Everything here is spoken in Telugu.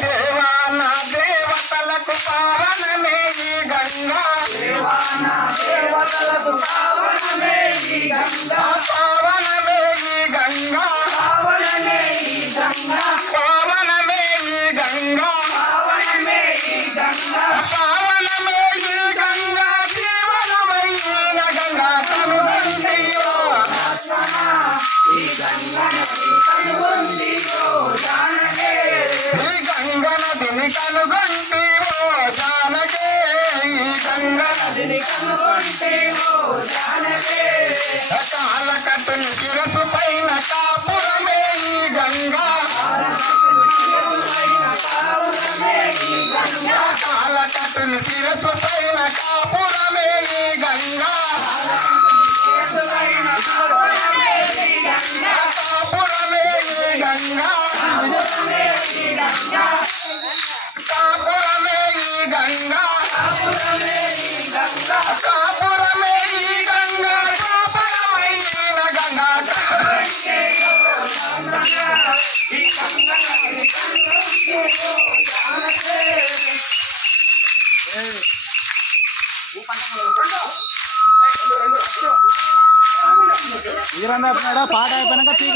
దేవాన దేవతలకు పావనమే ఈ గంగా. ఆ గంగ నదిని కనుగొంటివో జానకే ఈ గంగ నదిని కాల కట్టుని శిరసు పైన కాపురమే ఈ గంగా. కాల కట్టుని శిరసు పైన కాపురమే ఈ గంగా. పాట అయిపోయినాక